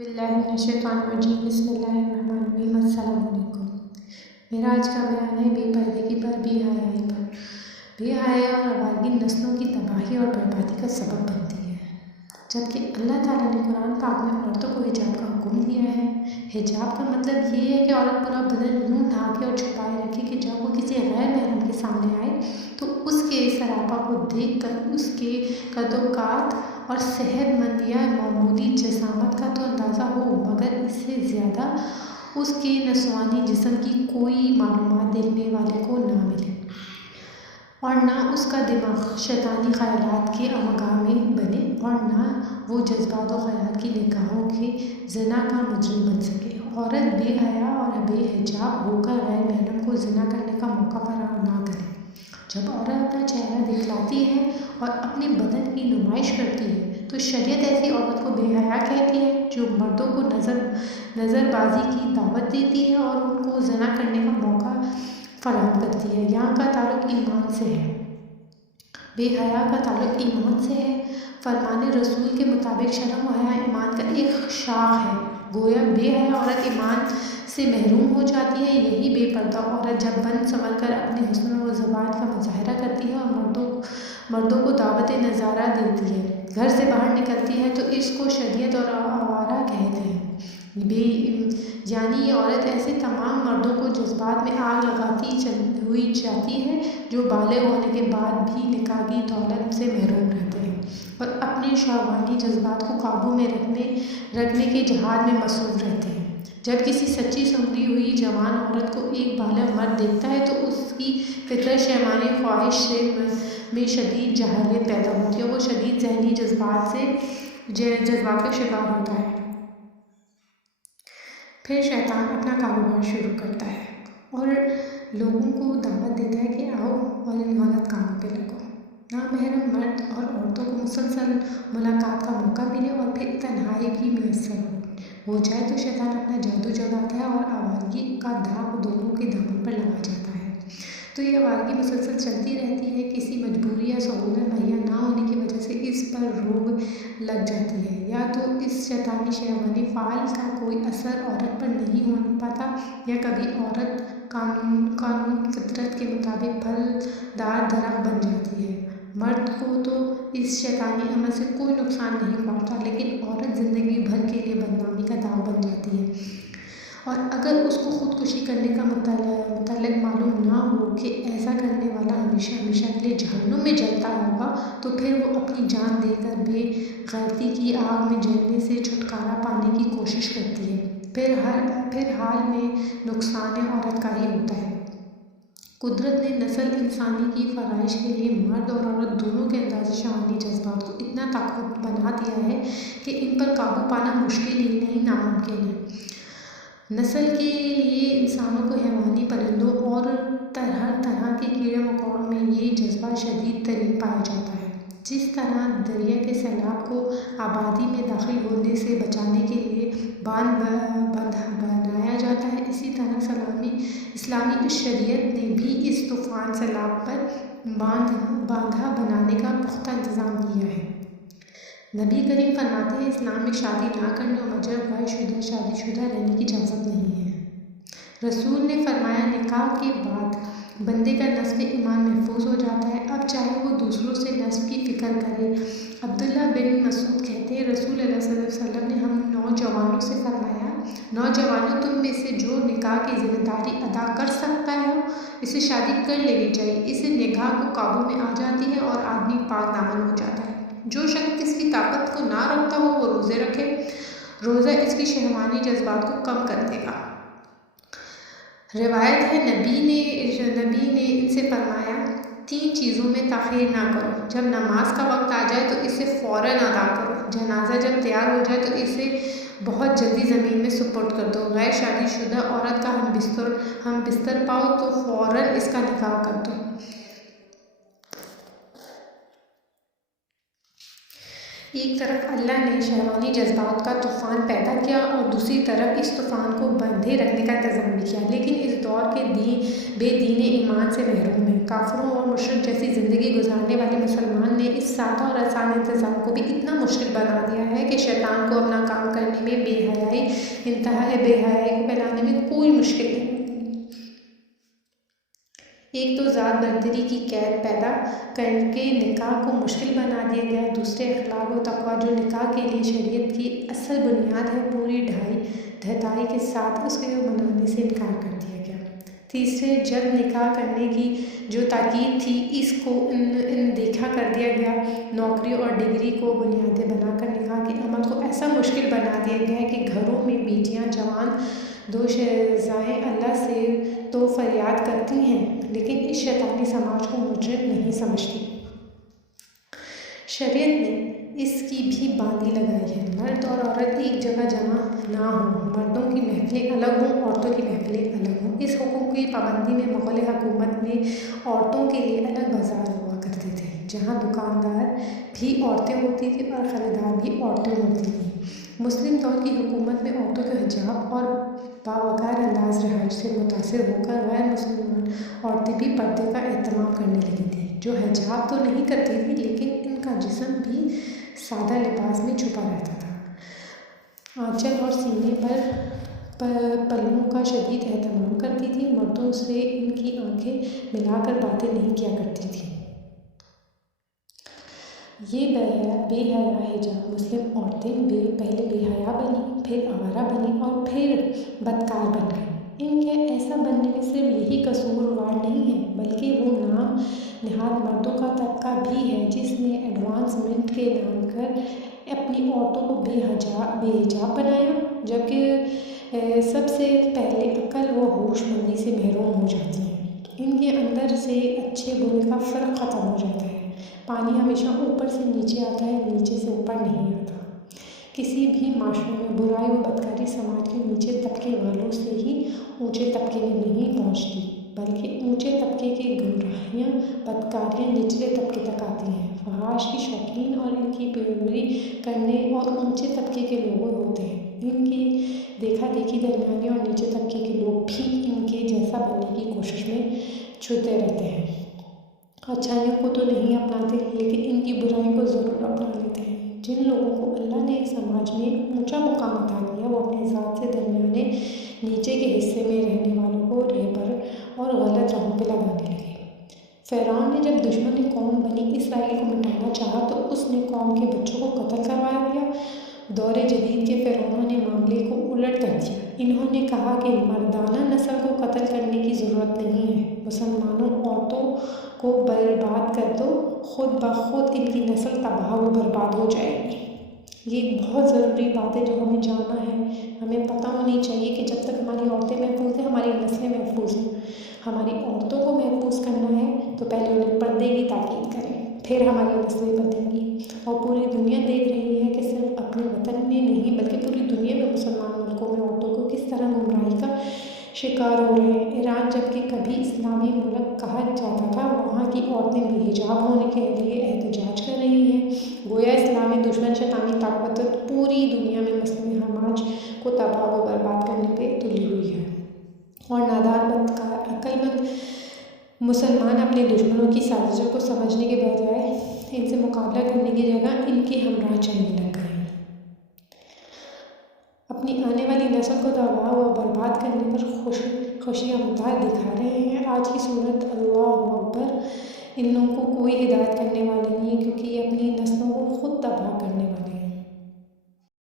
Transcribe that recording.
باللہ من الشیطان الرجیم بسم اللہ الرحمن الرحیم السلام علیکم۔ میرا آج کا بیان ہے بے پردگی پر، بے حیائی پر۔ بے حیائی اور آوارگی نسلوں کی تباہی اور بربادی کا سبب بنتی ہے، جبکہ اللہ تعالیٰ نے قرآن پاک میں عورتوں کو حجاب کا حکم دیا ہے۔ حجاب کا مطلب یہ ہے کہ عورت پورا بدن یوں ڈھانپے اور چھپائے رکھے کہ جب وہ کسی غیر محرم کے سامنے آئے تو اس کے سراپا کو دیکھ کر اس کے قد و قامت اور صحت مند یا معمولی جسامت کا تو اندازہ ہو، مگر اس سے زیادہ اس کے نسوانی جسم کی کوئی معلومات دیکھنے والے کو نہ ملے، اور نہ اس کا دماغ شیطانی خیالات کے امگاہ میں بنے، اور نہ وہ جذبات و خیالات کی نگاہوں کے زنا کا مجرم بن سکے۔ عورت بے حیا اور بے حجاب ہو کر غیر محرم کو زنا کرنے کا موقع فراہم نہ کرے۔ جب عورت اپنا چہرہ دکھلاتی ہے اور اپنے بدن کی نمائش کرتی ہے تو شریعت ایسی عورت کو بے حیا کہتی ہے جو مردوں کو نظر بازی کی دعوت دیتی ہے اور ان کو زنا کرنے کا موقع فراہم کرتی ہے۔ یہاں کا تعلق ایمان سے ہے، بے حیا کا تعلق ایمان سے ہے۔ فرمان رسول کے مطابق شرم و حیا ایمان کا ایک شاخ ہے، گویا بے حیا عورت ایمان سے محروم ہو جاتی ہے۔ یہی بے پردہ عورت جب بن سنور کر اپنے حسن و زیبات کا مظاہرہ کرتی ہے اور مردوں کو دعوت نظارہ دیتی ہے، گھر سے باہر نکلتی ہے، تو اس کو شریعت اور آوارہ کہتے ہیں۔ یعنی یہ عورت ایسے تمام مردوں کو جذبات میں آگ لگاتی ہوئی جاتی ہے جو بالغ ہونے کے بعد بھی نکاح کی دولت سے محروم رہتے ہیں اور اپنے شہوانی جذبات کو قابو میں رکھنے کے جہاد میں مصروف رہتے ہیں۔ جب کسی سچی سنوری ہوئی جوان عورت کو ایک بالغ مرد دیکھتا ہے تو اس کی فطرت شہوانی خواہش میں شدید جاہلیت پیدا ہوتی ہے، وہ شدید ذہنی جذبات کا شکار ہوتا ہے۔ پھر شیطان اپنا کاروبار شروع کرتا ہے اور لوگوں کو دعوت دیتا ہے کہ آؤ اور ان غلط کاموں پہ لگو۔ نامحرم مرد اور عورتوں کو مسلسل ملاقات کا موقع ملے اور پھر تنہائی بھی میسر ہو جائے تو شیطان اپنا جادو جگاتا ہے اور آوارگی کا داغ دونوں کے دامن پر لگا جاتا ہے۔ تو یہ آوارگی مسلسل چلتی رہتی ہے، کسی مجبوری یا سہولت مہیا نہ ہونے کی وجہ سے اس پر روگ لگ جاتی ہے، یا تو اس شیطانی شہوانی فعل کا کوئی اثر عورت پر نہیں ہو پاتا، یا کبھی عورت قانون فطرت کے مطابق پھل دار درخت بن جاتی ہے۔ مرد کو تو اس شیطانی عمل سے کوئی نقصان نہیں پہنچتا، لیکن عورت زندگی بھر کے لیے بدنامی کا داغ بن جاتی ہے، اور اگر اس کو خودکشی کرنے کا متعلق معلوم نہ ہو کہ ایسا کرنے والا ہمیشہ ہمیشہ کے لیے جہنم میں جلتا ہوگا تو پھر وہ اپنی جان دے کر بے غیرتی کی آگ میں جلنے سے چھٹکارا پانے کی کوشش کرتی ہے۔ پھر حال میں نقصان عورت کا ہی ہوتا ہے۔ قدرت نے نسل انسانی کی فرائش کے لیے مرد اور عورت دونوں کے انداز شہوانی جذبات کو اتنا طاقتور بنا دیا ہے کہ ان پر قابو پانا مشکل ہی نہیں، ناممکن ہے۔ نسل کے لیے انسانوں کو حیوانی پرندوں اور ہر طرح کے کیڑے مکوڑوں میں یہ جذبہ شدید ترین پایا جاتا ہے۔ جس طرح دریا کے سیلاب کو آبادی میں داخل ہونے سے بچانے کے لیے باندھ بنایا جاتا ہے، اسی طرح اسلامی شریعت نے بھی اس طوفان سیلاب پر باندھ بنانے کا پختہ انتظام کیا ہے۔ نبی کریم فرماتے ہیں، اسلام میں شادی نہ کرنے اور مجرد غیر شادی شدہ رہنے کی اجازت نہیں ہے۔ رسول نے فرمایا، نکاح کے بعد بندے کا نصف ایمان محفوظ ہو جاتا ہے، اب چاہے وہ دوسروں سے نصف کی فکر کرے۔ عبداللہ بن مسعود کہتے ہیں، رسول اللہ صلی اللہ علیہ وسلم نے ہم نوجوانوں سے فرمایا، نوجوانوں، تم میں سے جو نکاح کی ذمہ داری ادا کر سکتا ہے اسے شادی کر لینی چاہیے، اس سے نگاہ کو قابو میں آ جاتی ہے اور آدمی پاک دامن ہو جاتا ہے۔ جو شخص اس کی طاقت کو نہ رکھتا ہو وہ روزے رکھے، روزہ اس کی شہوانی جذبات کو کم کر دے گا۔ روایت ہے، نبی نے ان سے فرمایا، 3 چیزوں میں تاخیر نہ کرو، جب نماز کا وقت آ جائے تو اسے فوراً ادا کرو، جنازہ جب تیار ہو جائے تو اسے بہت جلدی زمین میں سپرد کر دو، غیر شادی شدہ عورت کا ہم بستر پاؤ تو فوراً اس کا نکاح کر دو۔ ایک طرف اللہ نے شہوانی جذبات کا طوفان پیدا کیا اور دوسری طرف اس طوفان کو باندھے رکھنے کا انتظام بھی کیا، لیکن اس دور کے بے دین ایمان سے محروم ہیں۔ کافروں اور مشرک جیسی زندگی گزارنے والے مسلمان نے اس سادہ اور آسان انتظام کو بھی اتنا مشکل بنا دیا ہے کہ شیطان کو اپنا کام کرنے میں بے انتہائی بے حیائی کو پھیلانے میں کوئی مشکل نہیں ہوتی۔ ایک تو ذات برتری کی قید پیدا کر کے نکاح کو مشکل بنا دیا گیا، دوسرے اخلاق و تقویٰ جو نکاح کے لیے شریعت کی اصل بنیاد ہے پوری ڈھٹائی کے ساتھ اس کو منانے سے انکار کر دیا گیا، تیسرے جب نکاح کرنے کی جو تاکید تھی اس کو اندیکھا کر دیا گیا، نوکری اور ڈگری کو بنیادیں بنا کر نکاح کے عمل کو ایسا مشکل بنا دیا گیا ہے کہ گھروں میں بیٹیاں جوان دو شہزائیں اللہ سے تو فریاد کرتی ہیں لیکن اس شیطانی سماج کو مجرم نہیں سمجھتی۔ شریعت نے اس کی بھی باندھی لگائی ہے، مرد اور عورت ایک جگہ جمع نہ ہوں، مردوں کی محفلیں الگ ہوں، عورتوں کی محفلیں الگ ہوں۔ اس حکم کی پابندی میں مغل حکومت میں عورتوں کے لیے الگ بازار ہوا کرتے تھے، جہاں دکاندار بھی عورتیں ہوتی تھیں اور خریدار بھی عورتیں ہوتی تھیں۔ مسلم دور کی حکومت میں عورتوں کے حجاب اور باوقار انداز رہائش سے متاثر ہو کر غیر مسلمان عورتیں بھی پردے کا اہتمام کرنے لگی تھیں، جو حجاب تو نہیں کرتی تھیں لیکن ان کا جسم بھی سادہ لباس میں چھپا رہتا تھا۔ آنچل اور سینے پر پلوں کا شدید اہتمام کرتی تھیں، مردوں سے ان کی آنکھیں ملا کر باتیں نہیں کیا کرتی تھیں۔ یہ بے حیا حجاب مسلم عورتیں پہلے بے حیا بنیں، پھر آوارہ بنیں اور پھر بدکار بن گئیں۔ ان کے ایسا بننے میں صرف یہی قصوروار نہیں ہے بلکہ وہ نام نہاد مردوں کا طبقہ بھی ہے جس نے ایڈوانسمنٹ کے نام پر اپنی عورتوں کو بے حجاب بنایا، جبکہ سب سے پہلے عقل و ہوش مندی سے محروم ہو جاتی ہیں۔ ان کے اندر سے اچھے برے کا فرق ختم ہو جاتا ہے۔ پانی ہمیشہ اوپر سے نیچے آتا ہے، نیچے سے اوپر نہیں آتا۔ کسی بھی معاشرے میں برائی و بدکاری سماج کے نیچے طبقے والوں سے ہی اونچے طبقے میں نہیں پہنچتی بلکہ اونچے طبقے کی گمراہیاں بدکاریاں نچلے طبقے تک آتی ہیں۔ فحش کی شوقین اور ان کی پیروی کرنے اور اونچے طبقے کے لوگ ہوتے ہیں، ان کی دیکھا دیکھی درمیانے اور نیچے طبقے کے لوگ بھی ان کے جیسا بننے کی کوشش میں چھوتے رہتے ہیں۔ اچھائیوں کو تو نہیں اپناتے لیکن ان کی برائیوں کو ضرور اپنا لیتے ہیں۔ جن لوگوں کو اللہ نے سماج میں اونچا مقام عطا کیا وہ اپنی ذات سے درمیانے نیچے کے حصے میں رہنے والوں کو رہبر اور غلط راہوں پہ لگانے لگے۔ فرعون نے جب دشمن قوم بنی اسرائیل کو مٹانا چاہا تو اس نے قوم کے بچوں کو قتل کروا دیا۔ دور جدید کے فرعونوں نے معاملے کو الٹ کر دیا۔ انہوں نے کہا کہ مردانہ نسل کو قتل کرنے کی ضرورت نہیں ہے، مسلمانوں عورتوں کو برباد کر دو، خود بخود ان کی نسل تباہ و برباد ہو جائے گی۔ یہ ایک بہت ضروری بات ہے جو ہمیں جاننا ہے، ہمیں پتہ ہونی چاہیے کہ جب تک ہماری عورتیں محفوظ ہیں ہماری نسلیں محفوظ ہیں۔ ہماری عورتوں کو محفوظ کرنا ہے تو پہلے انہیں پردے کی تاکید کریں، پھر ہماری نسلیں بدلیں گی۔ اور پوری دنیا دیکھ رہی ہے کہ صرف اپنے وطن میں نہیں بلکہ پوری دنیا میں مسلمان ملکوں میں عورتوں کو کس طرح گمراہی کا شکار ہو رہے ہیں۔ ایران جبکہ کبھی اسلامی ملک کہا جاتا تھا، وہاں کی عورتیں بے حجاب ہونے کے لیے احتجاج کر رہی ہیں، گویا اسلامی دشمن شیطانی طاقت پوری دنیا میں مسلم سماج کو تباہ و برباد کرنے پہ تلی ہوئی ہے، اور نادان بدکار عقل مند مسلمان اپنے دشمنوں کی سازشوں کو سمجھنے کے بجائے ان سے مقابلہ کرنے کی جگہ ان کے ہمراہ چلنے لگ گئے ہیں، اپنی آنے والی نسل کو تباہ و برباد کرنے پر خوشی امتار دکھا رہے ہیں۔ آج کی صورت اللہ اکبر، ان لوگوں کو کوئی ہدایت کرنے والا نہیں ہے کیونکہ یہ اپنی نسلوں کو خود تباہ کرنے